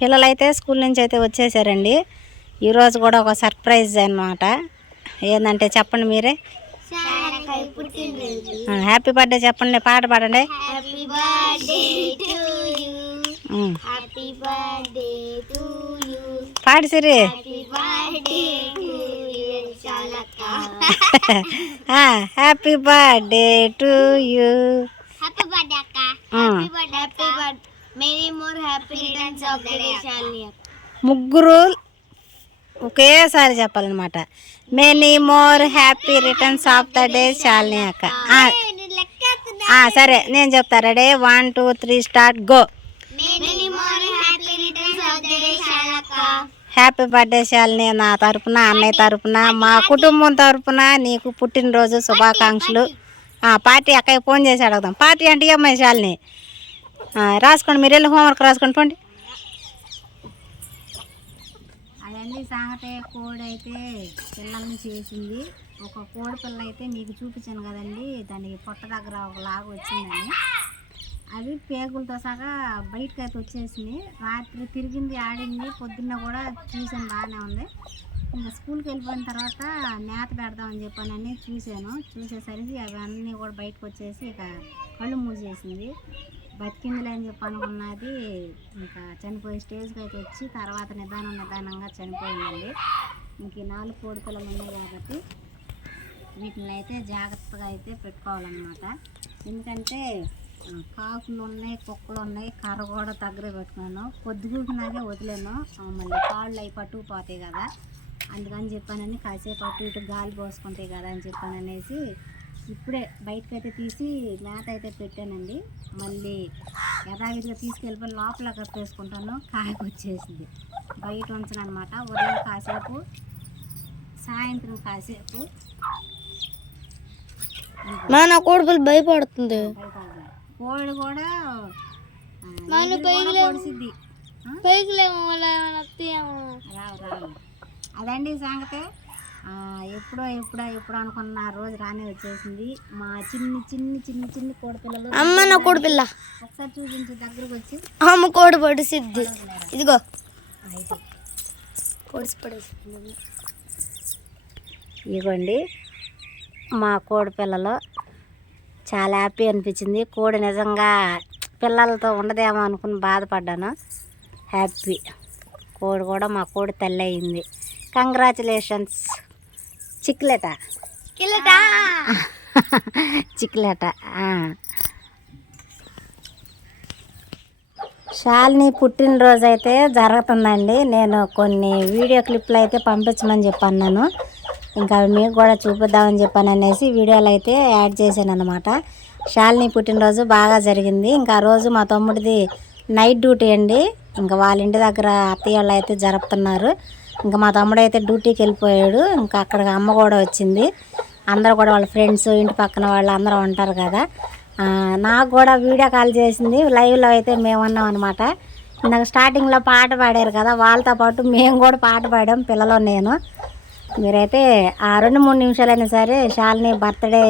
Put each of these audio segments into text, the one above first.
పిల్లలైతే స్కూల్ నుంచి అయితే వచ్చేసారండి. ఈరోజు కూడా ఒక సర్ప్రైజ్ అన్నమాట. ఏంటంటే చెప్పండి మీరే. హ్యాపీ బర్త్డే చెప్పండి, పాట పాడండి. పాడి సిరి. Happy birthday to you. ముగ్గురు ఒకేసారి చెప్పాలన్నమాట. Many more happy returns of the day Shalini అక్క. సరే నేను చెప్తా. Ready 1 2 3 start go. Happy birthday Shalini. నా తరపున, అన్నయ్య తరపున, మా కుటుంబం తరపున నీకు పుట్టినరోజు శుభాకాంక్షలు. పార్టీ అక్కయ్య ఫోన్ చేసి అడుగుదాం. పార్టీ అంటే అమ్మాయి శాలిని రాసుకోండి, మీరు వెళ్ళి హోంవర్క్ రాసుకోండి పోండి. అదండి సంగతే. కోడి అయితే పిల్లల్ని చేసింది. ఒక కోడి పిల్ల అయితే మీకు చూపించాను కదండి, దానికి పొట్ట దగ్గర ఒక లాగు వచ్చిందని. అవి పేగులతో సగా బయటకు అయితే వచ్చేసింది. రాత్రి తిరిగింది, ఆడింది. పొద్దున్న కూడా చూసాను, బాగానే ఉంది. ఇంకా స్కూల్కి వెళ్ళిపోయిన తర్వాత మేత పెడదామని చెప్పానని చూసేసరికి అవి అన్నీ కూడా బయటకు వచ్చేసి ఇక కళ్ళు మూసేసింది. బతికిందిలే అని చెప్పి అనుకున్నది. ఇంకా చనిపోయే స్టేజ్కి అయితే వచ్చి తర్వాత నిదానంగా చనిపోయిందండి. ఇంక 4 కోడి పిల్లలు ఉన్నాయి కాబట్టి వీటిని అయితే జాగ్రత్తగా అయితే పెట్టుకోవాలన్నమాట. ఎందుకంటే కాకులు ఉన్నాయి, కుక్కలు ఉన్నాయి. కర్ర కూడా దగ్గర పెట్టుకున్నాను. పొద్దుగుకున్నాకే వదిలేను, మళ్ళీ కాళ్ళు అవి పట్టుకుపోతాయి కదా, అందుకని చెప్పానని కాసేపు అటు ఇటు గాలి పోసుకుంటాయి కదా అని చెప్పాననేసి ఇప్పుడే బయటకైతే తీసి మేత అయితే పెట్టానండి. మళ్ళీ యథావిధిగా తీసుకెళ్ళిపోయి లోపల కప్పేసుకుంటాను. కాయకు వచ్చేసింది. బయట ఉంచను అనమాట. ఉదయం కాసేపు, సాయంత్రం కాసేపు. నా కోడి భయపడుతుంది. కోడి కూడా పొడిసిద్ది. రావు. అదండి సంగతే. ఎప్పుడో అనుకున్న రోజు రానే వచ్చేసింది. మా చిన్ని కోడి పిల్లలు. అమ్మ నా కోడి పిల్ల ఒకసారి చూపించి దగ్గరకు వచ్చి. అమ్మ కోడి పొడిసిద్ది. ఇదిగో ఇదిగోండి మా కోడి పిల్లలు. చాలా హ్యాపీ అనిపించింది. కోడి నిజంగా పిల్లలతో ఉండదేమో అనుకుని బాధపడ్డాను. హ్యాపీ. కోడి కూడా మా కోడి తల్లి అయింది. కంగ్రాచులేషన్స్ చిక్లెట. శాలిని పుట్టినరోజు అయితే జరుగుతుందండి. నేను కొన్ని వీడియో క్లిప్లు అయితే పంపించమని చెప్పాను. ఇంకా మీకు కూడా చూపిద్దామని చెప్పాను అనేసి వీడియోలు అయితే యాడ్ చేశాను అనమాట. శాలిని పుట్టినరోజు బాగా జరిగింది. ఇంకా ఆ రోజు మా తమ్ముడిది నైట్ డ్యూటీ అండి. ఇంకా వాళ్ళ ఇంటి దగ్గర అత్తయ్య వాళ్ళు అయితే జరుపుతున్నారు. ఇంకా మా తమ్ముడు అయితే డ్యూటీకి వెళ్ళిపోయాడు. ఇంకా అక్కడ అమ్మ కూడా వచ్చింది. అందరూ కూడా వాళ్ళ ఫ్రెండ్స్, ఇంటి పక్కన వాళ్ళు అందరూ ఉంటారు కదా. నాకు కూడా వీడియో కాల్ చేసింది. లైవ్లో అయితే మేము ఉన్నాం అనమాట. ఇందాక స్టార్టింగ్లో పాట పాడారు కదా, వాళ్ళతో పాటు మేము కూడా పాట పాడాం, పిల్లలు నేను. మీరైతే ఆ 2-3 నిమిషాలైనా సరే శాలిని బర్త్డే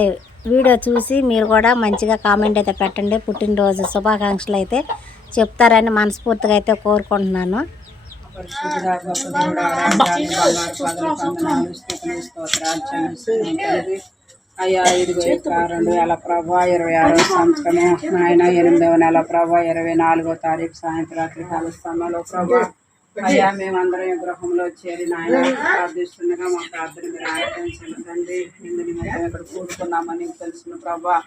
వీడియో చూసి మీరు కూడా మంచిగా కామెంట్ అయితే పెట్టండి. పుట్టినరోజు శుభాకాంక్షలు అయితే చెప్తారని మనస్ఫూర్తిగా అయితే కోరుకుంటున్నాను. అయ్యా 2022 ప్రభా 26వ సంవత్సరము నాయన 8వ నెల ప్రభా 24వ తారీఖు సాయంత్రాత్రి కాల సమయంలో ప్రభా అయ్యా మేమందరం గృహంలో చేరి నాయన ప్రార్థిస్తుండగా మా ప్రార్థన మీరు ఆలకించండి తండ్రి. ఇందు నిమిత్తం ఇక్కడ కూడుకున్నామని తెలుసును ప్రభా.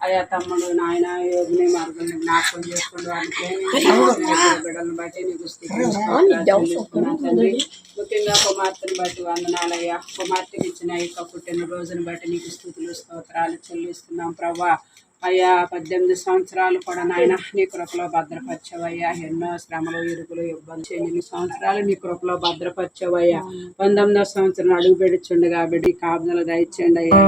అయ్యా తమ్ముడు నాయన యోగిని మార్గాన్ని జ్ఞాపకం చేసుకుంటూ వారికి బిడ్డలను బట్టి నీకు స్థితిస్తున్నాను తండ్రి. ముఖ్యంగా కుమార్తెను బట్టి వందనాలయ్యా. కుమార్తెకి ఇచ్చిన యొక్క పుట్టిన రోజును బట్టి నీకు స్థుతులు స్తోత్రాలు చెల్లిస్తున్నాం ప్రభా. అయ్యా 18 సంవత్సరాలు కూడా నాయన నీ కృపలో భద్రపరచవయ్యా. ఎన్నో శ్రమలు, ఇరుకులు, ఇబ్బంది 8 సంవత్సరాలు నీ కృపలో భద్రపరచవయ్యా. 19వ సంవత్సరం అడుగు పెడుచుండగా బిడ్డ కాపుదలు దయచేయండి అయ్యా.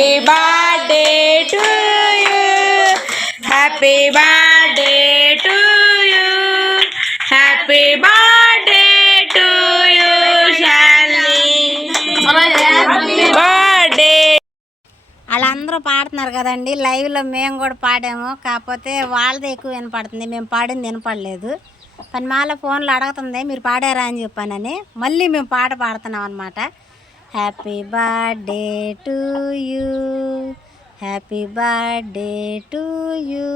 Happy birthday to you, happy birthday to you, happy birthday to you Shalini, birthday. వాళ్ళందరూ పాడుతున్నారు కదండి, లైవ్లో మేము కూడా పాడాము. కాకపోతే వాళ్ళది ఎక్కువ వినపడుతుంది, మేము పాడింది వినపడలేదు. పని మాల ఫోన్లో అడుగుతుంది మీరు పాడారా అని చెప్పానని. మళ్ళీ మేము పాట పాడుతున్నాం అనమాట. Happy birthday to you, happy birthday to you,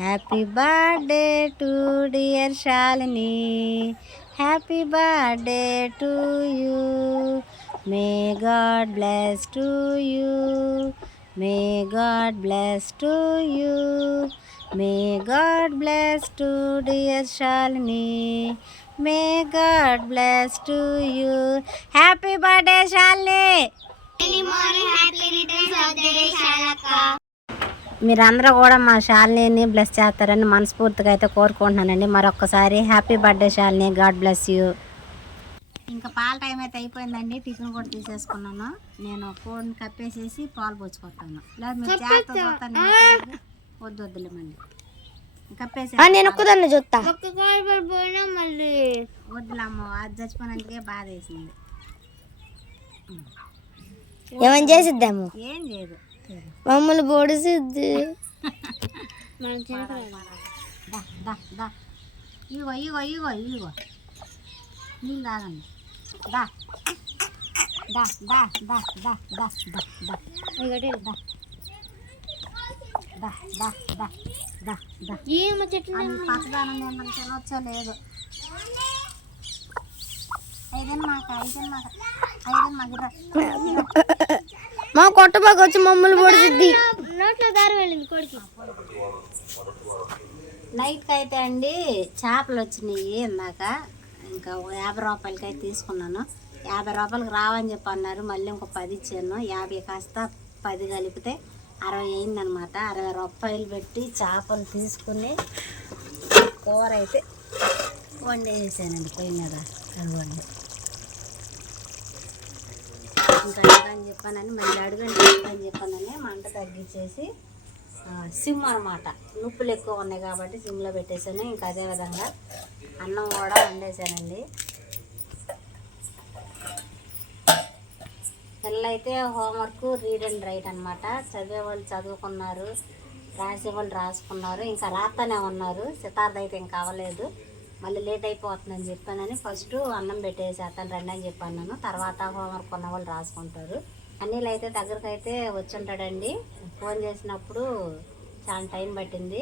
happy birthday to dear Shalini, happy birthday to you, may God bless to you, may God bless to you, may God bless to dear Shalini, may God bless to you. Happy birthday Shalini. మీరందరూ కూడా మా Shalini bless చేస్తారని మనస్ఫూర్తిగా అయితే కోరుకుంటున్నానండి. మరొక్కసారి happy birthday Shalini, God bless you. ఇంకా పాల టైం అయితే అయిపోయిందండి, టిఫిన్ కూడా తీసేసుకున్నాను. నేను కోడిని కప్పేసేసి పాలు పోసుకొస్తాను. లేదు మీరు జాగ్రత్త చూస్తాను, వద్దు వద్దులేమండి కప్పేసి. నేను ఒక్కదాన్ని చూస్తా. వద్దులమ్మ, అది చచ్చిపోయినందుకే బాధ వేసింది. ఏమని చేసిద్దాము? ఏం చేయదు, మమ్మల్ని పొడిసిద్ది. ఇగో ఇగో ఇగో ఇగో నీళ్ళు తాగండి. దా దా దా దా దా దా దా దా దా దా దా దా దా దా. పచ్చదానం ఏమన్నా తినవచ్చో లేదు. మా కొట్టబాగా వచ్చి మమ్మల్ని పొడిసిద్ది. నైట్కి అయితే అండి చేపలు వచ్చినాయి ఇందాక. ఇంకా 50 రూపాయలకి అయితే తీసుకున్నాను. 50 రూపాయలకి రావని చెప్పి అన్నారు. మళ్ళీ ఇంకో 10 ఇచ్చాను. 50 కాస్త 10 కలిపితే 60 అయిందనమాట. 60 రూపాయలు పెట్టి చేపలు తీసుకుని కూర అయితే వండేసానండి పొయ్యి మీద. అదిగోండి, ఇంకా అడగని చెప్పానని మళ్ళీ అడగండి అని చెప్పానని మంట తగ్గించేసి సిమ్ అనమాట. నుప్పులు ఎక్కువ ఉన్నాయి కాబట్టి సిమ్లో పెట్టేశాను. ఇంకా అదేవిధంగా అన్నం కూడా వండేసానండి. పిల్లలైతే హోంవర్క్ రీడ్ అండ్ రైట్ అనమాట. చదివే వాళ్ళు చదువుకున్నారు, రాసే వాళ్ళు రాసుకున్నారు. ఇంకా రాస్తానే ఉన్నారు. సితార్థ అయితే ఇంకా అవ్వలేదు, మళ్ళీ లేట్ అయిపోతుందని చెప్పానని ఫస్ట్ అన్నం పెట్టేసేస్తాను రండి అని చెప్పాను. తర్వాత హోంవర్క్ ఉన్న వాళ్ళు రాసుకుంటారు. అన్నీళ్ళు అయితే దగ్గరకు అయితే వచ్చి ఉంటాడండి. ఫోన్ చేసినప్పుడు చాలా టైం పట్టింది.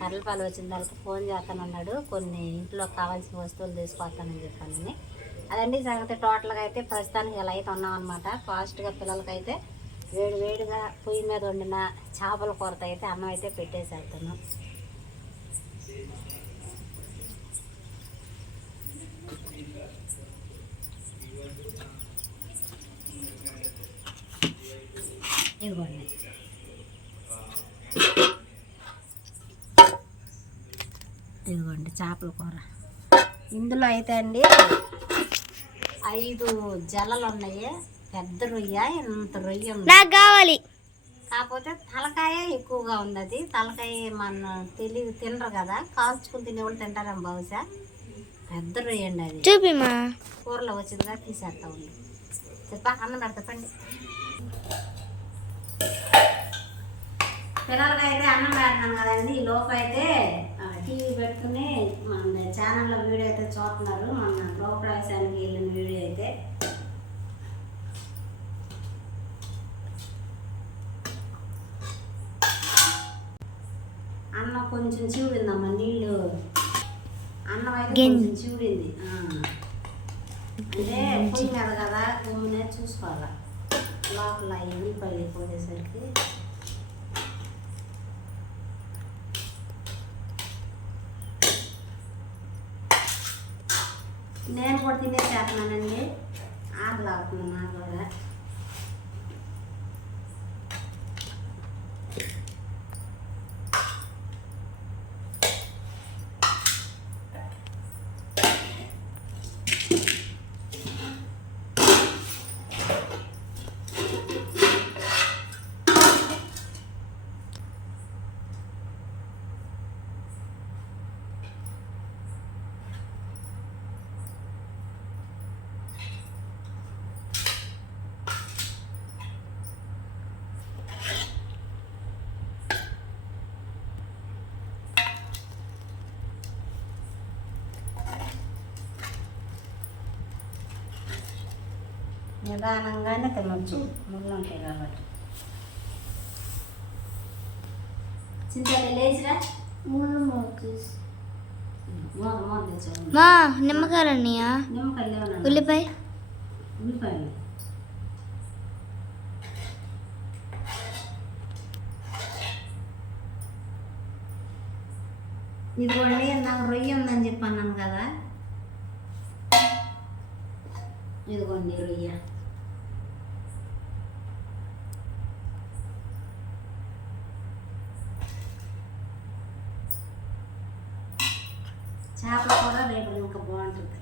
కర్రలపాలు వచ్చిన తర్వాత ఫోన్ చేస్తానన్నాడు. కొన్ని ఇంట్లో కావాల్సిన వస్తువులు తీసుకొస్తానని చెప్పానని. అదండి సంగతి. టోటల్గా అయితే ప్రస్తుతానికి ఇలా అయితే ఉన్నాం అనమాట. ఫాస్ట్గా పిల్లలకైతే వేడివేడిగా పొయ్యి మీద వండిన చేపల కూరత అయితే అన్నం అయితే పెట్టేసేస్తాను. ఇదిగోండి, ఇదిగోండి చేపల కూర. ఇందులో అయితే అండి 5 జల్లలు ఉన్నాయి. పెద్ద రొయ్య, ఇంత రొయ్య ఉంది. నాకు కావాలి. కాకపోతే తలకాయ ఎక్కువగా ఉంది. తలకాయ మన తెలియదు, తినరు కదా, కాల్చుకుని తినేవాళ్ళు తింటారేమో బహుశా. పెద్ద రొయ్య అండి అది. చూపిమా, కూరలో వచ్చిందిగా తీసేస్తా ఉంది. చెప్పా అన్నం పెడతా పండి. పిల్లలకి అయితే అన్నం పెడుతున్నాను కదండి. ఈ లోపు అయితే టీవీ పెట్టుకుని మన ఛానల్లో వీడియో అయితే చూస్తున్నారు. మన గృహప్రవేశానికి వెళ్ళిన వీడియో అయితే. అన్నం కొంచెం చూడిందమ్మా, నీళ్ళు అన్నం అయితే కొంచెం చూడింది. అంటే పొయ్యి మీద కదా, గమ్మునే చూసుకోవాలి. లోపల ఉల్లిపాయలు పోసేసరికి నేను కూడా తినేసేస్తున్నానండి. ఆకలి అవుతుంది నాకు కూడా. నిదానంగానే తినొచ్చు, ముళ్ళు ఉంటాయి కాబట్టి. చింతలు లేచిరా మూత తెచ్చాను. మా నిమ్మకాయలు ఉన్నాయా? నిమ్మకాయలు లేవనా? ఉల్లిపాయ ఉల్లిపాయలు ఇదిగోండి. నాకు రొయ్య ఉందని చెప్పి అన్నాను కదా, ఇదిగోండి రొయ్య. చేపల కూర రేపు ఇంకా బాగుంటుంది.